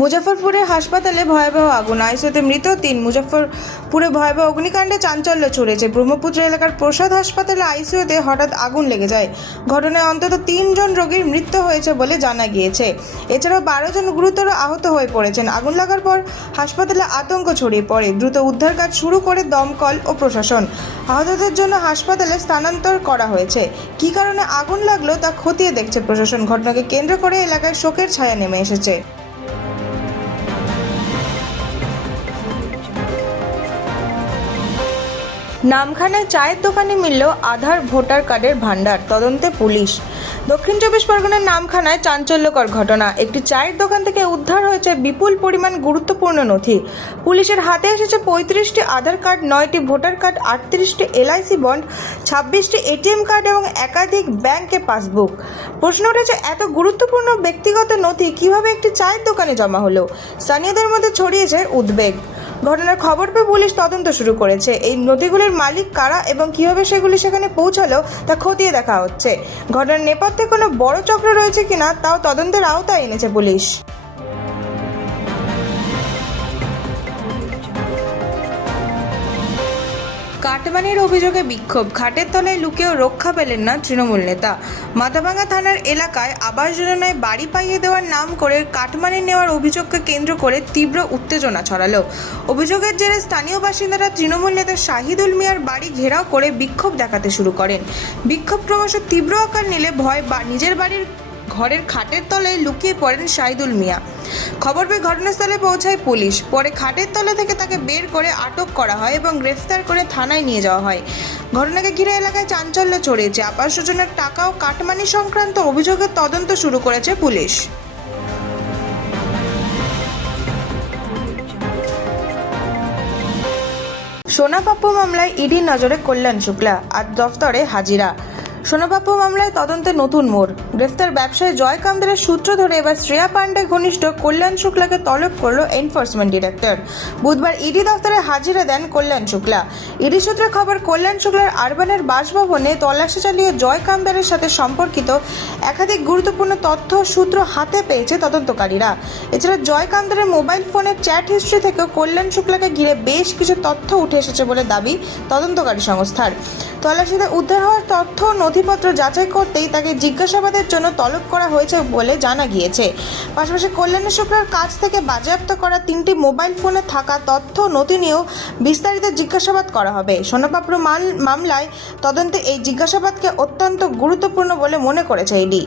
মুজফ্ফরপুরে হাসপাতালে ভয়াবহ আগুন, আইসিইউতে মৃত ৩। মুজফ্ফরপুরে ভয়াবহ অগ্নিকাণ্ডে চাঞ্চল্য ছড়িয়েছে। ব্রহ্মপুত্র এলাকার প্রসাদ হাসপাতালে আইসিইউতে হঠাৎ আগুন লেগে যায়। ঘটনায় অন্তত ৩ জন রোগীর মৃত্যু হয়েছে বলে জানা গিয়েছে। এছাড়াও ১২ জন গুরুতর আহত হয়ে পড়েছেন। আগুন লাগার পর হাসপাতালে আতঙ্ক ছড়িয়ে পড়ে। দ্রুত উদ্ধার কাজ শুরু করে দমকল ও প্রশাসন। আহতদের জন্য হাসপাতালে স্থানান্তর করা হয়েছে। কী কারণে আগুন লাগলো তা খতিয়ে দেখছে প্রশাসন। ঘটনাকে কেন্দ্র করে এলাকায় শোকের ছায়া নেমে এসেছে। নামখানায় চায়ের দোকানে মিলল আধার ভোটার কার্ডের ভান্ডার, তদন্তে পুলিশ। দক্ষিণ ২৪ পরগনার নামখানায় চাঞ্চল্যকর ঘটনা। একটি চায়ের দোকান থেকে উদ্ধার হয়েছে বিপুল পরিমাণ গুরুত্বপূর্ণ নথি। পুলিশের হাতে এসেছে ৩৫টি আধার কার্ড, ৯টি ভোটার কার্ড, ৩৮টি এলআইসি বন্ড, ২৬টি এটিএম কার্ড এবং একাধিক ব্যাংকে পাসবুক। প্রশ্ন উঠেছে, এত গুরুত্বপূর্ণ ব্যক্তিগত নথি কিভাবে একটি চায়ের দোকানে জমা হলো? স্থানীয়দের মধ্যে ছড়িয়েছে উদ্বেগ। ঘটনার খবর পেয়ে পুলিশ তদন্ত শুরু করেছে। এই নথিগুলির মালিক কারা এবং কিভাবে সেগুলি সেখানে পৌঁছালো তা খতিয়ে দেখা হচ্ছে। ঘটনার নেপথ্যে কোনো বড় চক্র রয়েছে কিনা তাও তদন্তের আওতায় এনেছে পুলিশ। কাটমানির অভিযোগে বিক্ষোভ, খাটের তলায় লুকিয়েও রক্ষা পেলেন না তৃণমূল নেতা। মাথাভাঙা থানার এলাকায় আবাস যোজনায় বাড়ি পাইয়ে দেওয়ার নাম করে কাটমানি নেওয়ার অভিযোগকে কেন্দ্র করে তীব্র উত্তেজনা ছড়ালো। অভিযোগের জেরে স্থানীয় বাসিন্দারা তৃণমূল নেতা শাহিদুল মিয়ার বাড়ি ঘেরাও করে বিক্ষোভ দেখাতে শুরু করেন। বিক্ষোভ ক্রমশ তীব্র আকার নিলে নিজের বাড়ির ঘরের খাটের তলায় লুকিয়ে পড়েন শাহিদুল মিয়া। খবর পেয়ে ঘটনাস্থলে পৌঁছায় পুলিশ। পরে খাটের তলা থেকে তাকে বের করে আটক করা হয় এবং গ্রেফতার করে থানায় নিয়ে যাওয়া হয়। ঘটনাকে ঘিরে এলাকায় চাঞ্চল্য ছড়িয়েছে। আবাস যোজনার টাকা ও কাটমানি সংক্রান্ত অভিযোগের তদন্ত শুরু করেছে পুলিশ। সোনাপাপ্পু মামলায় ইডির নজরে কল্যাণ শুক্লা, আজ দফতরে হাজিরা। সোনাপাপ্পু মামলায় তদন্তে নতুন মোড়। গ্রেফতার ব্যবসায়ী জয় কামদারের সূত্র ধরে এবার শ্রেয়া পাণ্ডে ঘনিষ্ঠ কল্যাণ শুক্লাকে তলব করল এনফোর্সমেন্ট ডিরেক্টর। বুধবার ইডি দফতরে হাজিরা দেন কল্যাণ শুক্লা। ইডি সূত্রে খবর, কল্যাণ শুক্লার আরবানের বাসভবনে তল্লাশি চালিয়ে জয় কামদারের সাথে সম্পর্কিত একাধিক গুরুত্বপূর্ণ তথ্য সূত্র হাতে পেয়েছে তদন্তকারীরা। এছাড়া জয় কামদারের মোবাইল ফোনের চ্যাট হিস্ট্রি থেকেও কল্যাণ শুক্লাকে ঘিরে বেশ কিছু তথ্য উঠে এসেছে বলে দাবি তদন্তকারী সংস্থার। তল্লাশিতে উদ্ধার হওয়ার তথ্য নথিপত্র যাচাই করতেই তাকে জিজ্ঞাসাবাদের জন্য তলব করা হয়েছে বলে জানা গিয়েছে। পাশাপাশি কল্যাণ শুক্লার কাছ থেকে বাজেয়াপ্ত করা ৩টি মোবাইল ফোনে থাকা তথ্য নথি নিয়েও বিস্তারিত জিজ্ঞাসাবাদ করা হবে। সোনাপাপ্পু মামলায় তদন্তে এই জিজ্ঞাসাবাদকে অত্যন্ত গুরুত্বপূর্ণ বলে মনে করেছে ইডি।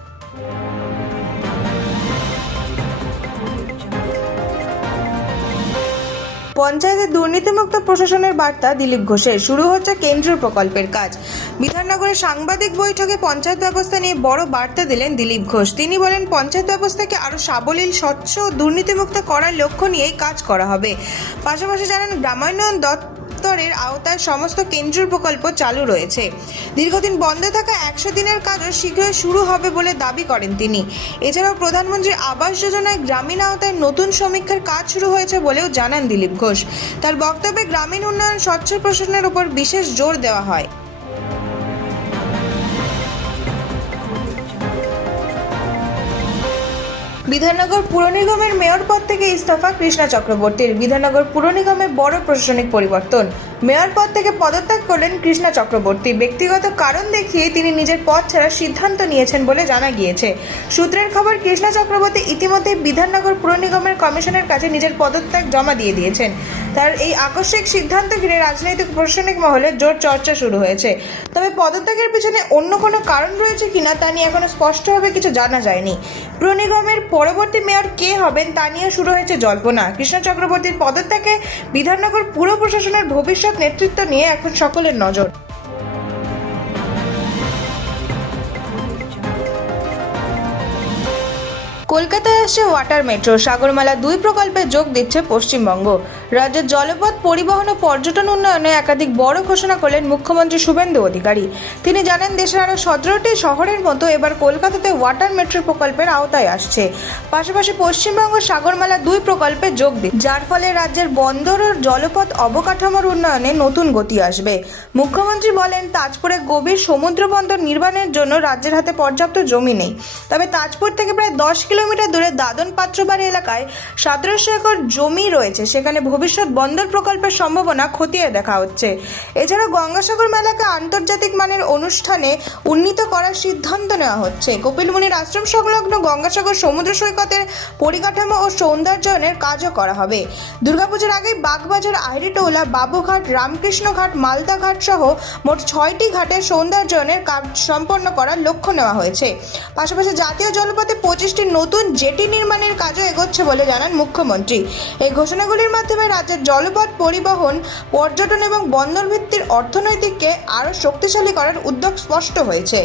পঞ্চায়েতে দুর্নীতিমুক্ত প্রশাসনের বার্তা দিলীপ ঘোষের। শুরু হচ্ছে কেন্দ্রীয় প্রকল্পের কাজ। বিধাননগরে সাংবাদিক বৈঠকে পঞ্চায়েত ব্যবস্থা নিয়ে বড় বার্তা দিলেন দিলীপ ঘোষ। তিনি বলেন, পঞ্চায়েত ব্যবস্থাকে আরও সাবলীল, স্বচ্ছ ও দুর্নীতিমুক্ত করার লক্ষ্য নিয়েই কাজ করা হবে। পাশাপাশি জানান, গ্রামায়ণ দপ্তরের আওতায় সমস্ত কেন্দ্রীয় প্রকল্প চালু রয়েছে। দীর্ঘদিন বন্ধ থাকা ১০০ দিনের কাজও শীঘ্রই শুরু হবে বলে দাবি করেন তিনি। এছাড়াও প্রধানমন্ত্রী আবাস যোজনায় গ্রামীণ আওতায় নতুন সমীক্ষার কাজ শুরু হয়েছে বলেও জানান দিলীপ ঘোষ। তার বক্তব্যে গ্রামীণ উন্নয়ন, স্বচ্ছ প্রশাসনের উপর বিশেষ জোর দেওয়া হয়। বিধাননগর পুর নিগমের মেয়র পদ থেকে ইস্তফা কৃষ্ণা চক্রবর্তীর। বিধাননগর পুর নিগমে বড় প্রশাসনিক পরিবর্তন। মেয়র পদ থেকে পদত্যাগ করলেন কৃষ্ণা চক্রবর্তী। ব্যক্তিগত কারণ দেখিয়ে তিনি নিজের পদ ছাড়ার সিদ্ধান্ত নিয়েছেন বলে জানা গিয়েছে। সূত্রের খবর, কৃষ্ণা চক্রবর্তী ইতিমধ্যেই বিধাননগর পুর নিগমের কমিশনের কাছে নিজের পদত্যাগ জমা দিয়ে দিয়েছেন। তার এই আকস্মিক সিদ্ধান্ত ঘিরে রাজনৈতিক প্রশাসনিক মহলে জোর চর্চা শুরু হয়েছে। তবে পদত্যাগের পিছনে অন্য কোনো কারণ রয়েছে কিনা তা নিয়ে এখনো স্পষ্টভাবে কিছু জানা যায়নি। পুর নিগমের পরবর্তী মেয়র কে হবেন তা নিয়ে শুরু হয়েছে জল্পনা। কৃষ্ণা চক্রবর্তীর পদত্যাগে বিধাননগর পুর প্রশাসনের ভবিষ্যৎ নেতৃত্ব নিয়ে এখন সকলের নজর। কলকাতায় আসছে ওয়াটার মেট্রো। সাগরমালা ২ প্রকল্পে যোগ দিচ্ছে পশ্চিমবঙ্গ। রাজ্যের জলপথ পরিবহন ও পর্যটন উন্নয়নে একাধিক বড় ঘোষণা করলেন মুখ্যমন্ত্রী শুভেন্দু অধিকারী। তিনি জানান, দেশের আরও 17টি শহরের মতো এবার কলকাতাতে ওয়াটার মেট্রো প্রকল্পের আওতায় আসছে। পাশাপাশি পশ্চিমবঙ্গ সাগরমালা 2 প্রকল্পে যোগ দিচ্ছে, যার ফলে রাজ্যের বন্দর ও জলপথ অবকাঠামোর উন্নয়নে নতুন গতি আসবে। মুখ্যমন্ত্রী বলেন, তাজপুরে গভীর সমুদ্র বন্দর নির্মাণের জন্য রাজ্যের হাতে পর্যাপ্ত জমি নেই। তবে তাজপুর থেকে প্রায় 10 কিলোমিটার দূরে দাদন পাত্রবাড়ি এলাকায় 1700 একর জমি রয়েছে, সেখানে ভবিষ্যৎ বন্দর প্রকল্পের সম্ভাবনা খতিয়ে দেখা হচ্ছে। এছাড়া গঙ্গাসাগর মেলাকে আন্তর্জাতিক মানের অনুষ্ঠানে উন্নীত করার সিদ্ধান্ত নেওয়া হচ্ছে। কপিলমুনির আশ্রম সংলগ্ন গঙ্গাসাগর সমুদ্র সৈকতের পরিকাঠামো ও সৌন্দর্যায়নের কাজও করা হবে। দুর্গাপূজার আগেই বাগবাজার, আহিরিটোলা, বাবুঘাট, রামকৃষ্ণঘাট, মালদাঘাট সহ মোট 6টি ঘাটের সৌন্দর্যায়নের কাজ সম্পন্ন করার লক্ষ্য নেওয়া হয়েছে। পাশাপাশি জাতীয় জলপথে 25টি নতুন জেটি নির্মাণের কাজও এগোচ্ছে বলে জানান মুখ্যমন্ত্রী। এই ঘোষণাগুলির মাধ্যমে রাজ্যের জলপথ পরিবহন, পর্যটন এবং বন্দর ভিত্তির অর্থনৈতিককে আরও শক্তিশালী করার উদ্যোগ স্পষ্ট হয়েছে।